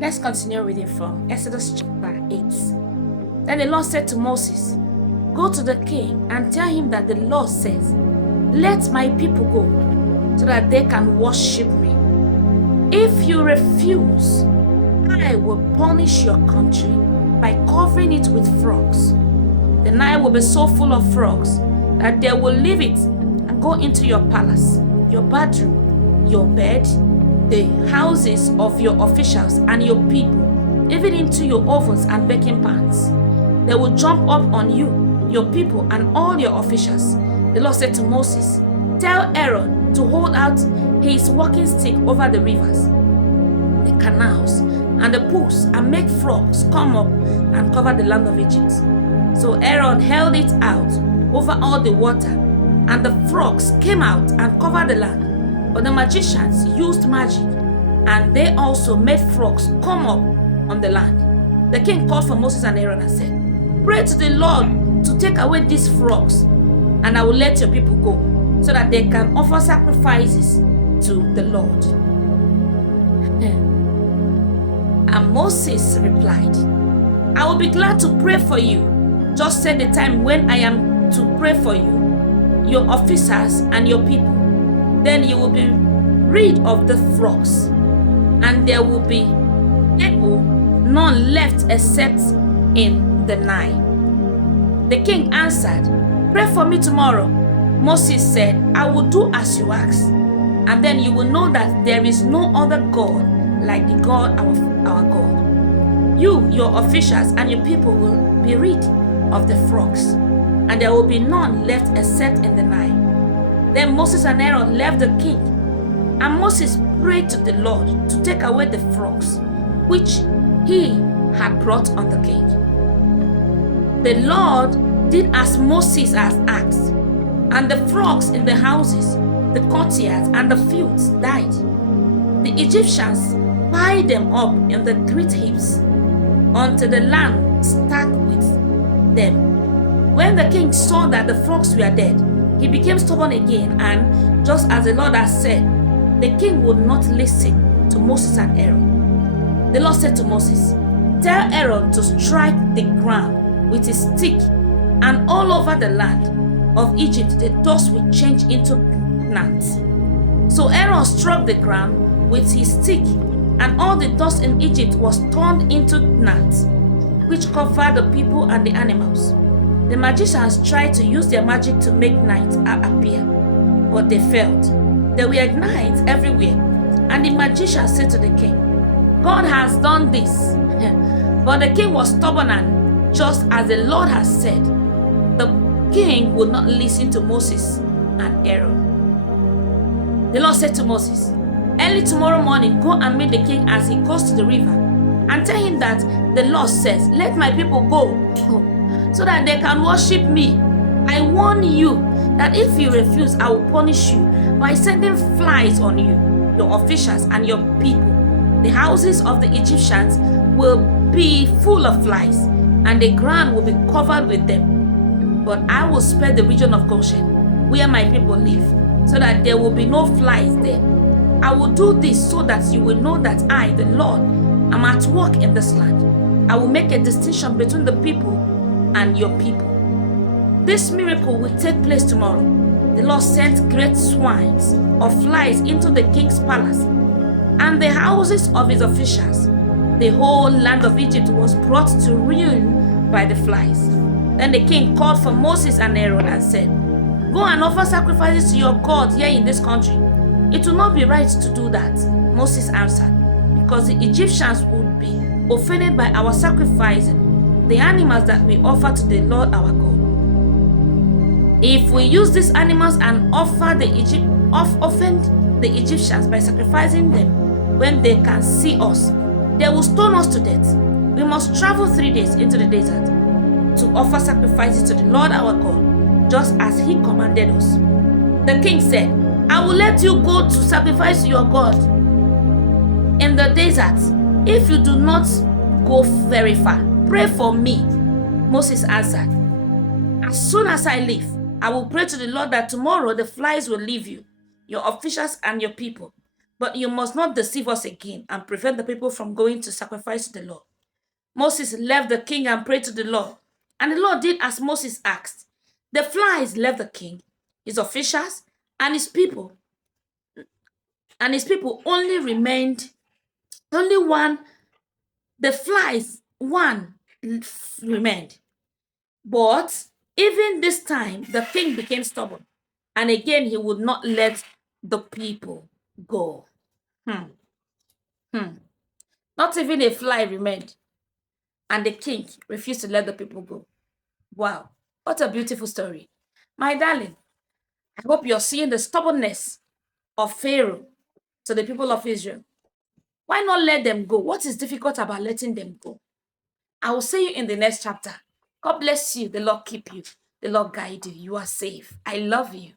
Let's continue reading from Exodus chapter 8. Then the Lord said to Moses, "Go to the king and tell him that the Lord says, 'Let my people go, so that they can worship me.' If you refuse, I will punish your country by covering it with frogs. The Nile will be so full of frogs that they will leave it and go into your palace, your bedroom, your bed, the houses of your officials and your people, even into your ovens and baking pans. They will jump up on you, your people, and all your officials." The Lord said to Moses, "Tell Aaron to hold out his walking stick over the rivers, the canals, and the pools, and make frogs come up and cover the land of Egypt." So Aaron held it out over all the water, and the frogs came out and covered the land. But the magicians used magic, and they also made frogs come up on the land. The king called for Moses and Aaron and said, "Pray to the Lord to take away these frogs, and I will let your people go, so that they can offer sacrifices to the Lord." And Moses replied, "I will be glad to pray for you. Just set the time when I am to pray for you, your officers, and your people. Then you will be rid of the frogs, and there will be none left except in the Nile." The king answered, "Pray for me tomorrow." Moses said, "I will do as you ask, and then you will know that there is no other God like the God of our God. You, your officials, and your people will be rid of the frogs, and there will be none left except in the Nile." Then Moses and Aaron left the king, and Moses prayed to the Lord to take away the frogs, which he had brought on the king. The Lord did as Moses had asked, and the frogs in the houses, the courtyards, and the fields died. The Egyptians piled them up in the great heaps until the land stuck with them. When the king saw that the frogs were dead, he became stubborn again, and just as the Lord had said, the king would not listen to Moses and Aaron. The Lord said to Moses, "Tell Aaron to strike the ground with his stick, and all over the land of Egypt the dust will change into gnats." So Aaron struck the ground with his stick, and all the dust in Egypt was turned into gnats, which covered the people and the animals. The magicians tried to use their magic to make night appear, but they failed. There were nights everywhere, and the magician said to the king, "God has done this." But the king was stubborn, and just as the Lord had said, the king would not listen to Moses and Aaron. The Lord said to Moses, "Early tomorrow morning, go and meet the king as he goes to the river, and tell him that the Lord says, 'Let my people go, so that they can worship me.' I warn you that if you refuse, I will punish you by sending flies on you, your officials, and your people. The houses of the Egyptians will be full of flies, and the ground will be covered with them. But I will spare the region of Goshen, where my people live, so that there will be no flies there. I will do this so that you will know that I, the Lord, am at work in this land. I will make a distinction between the people and your people. This miracle will take place tomorrow." The Lord sent great swarms of flies into the king's palace and the houses of his officials. The whole land of Egypt was brought to ruin by the flies. Then the king called for Moses and Aaron and said, "Go and offer sacrifices to your God here in this country." "It will not be right to do that," Moses answered, "because the Egyptians would be offended by our sacrificing the animals that we offer to the Lord our God. If we use these animals and offend the Egyptians by sacrificing them when they can see us, they will stone us to death. We must travel 3 days into the desert to offer sacrifices to the Lord our God, just as he commanded us." The king said, "I will let you go to sacrifice to your God in the desert if you do not go very far. Pray for me." Moses answered, "As soon as I leave, I will pray to the Lord that tomorrow the flies will leave you, your officials, and your people. but you must not deceive us again and prevent the people from going to sacrifice to the Lord. Moses left the king and prayed to the Lord, and the Lord did as Moses asked. The flies left the king, his officials, and his people, only remained only one. The flies one remained. But even this time, the king became stubborn, and again he would not let the people go. Hmm. Hmm. Not even a fly remained, and the king refused to let the people go. Wow, what a beautiful story. My darling, I hope you're seeing the stubbornness of Pharaoh to the people of Israel. Why not let them go? What is difficult about letting them go? I will see you in the next chapter. God bless you. The Lord keep you. The Lord guide you. You are safe. I love you.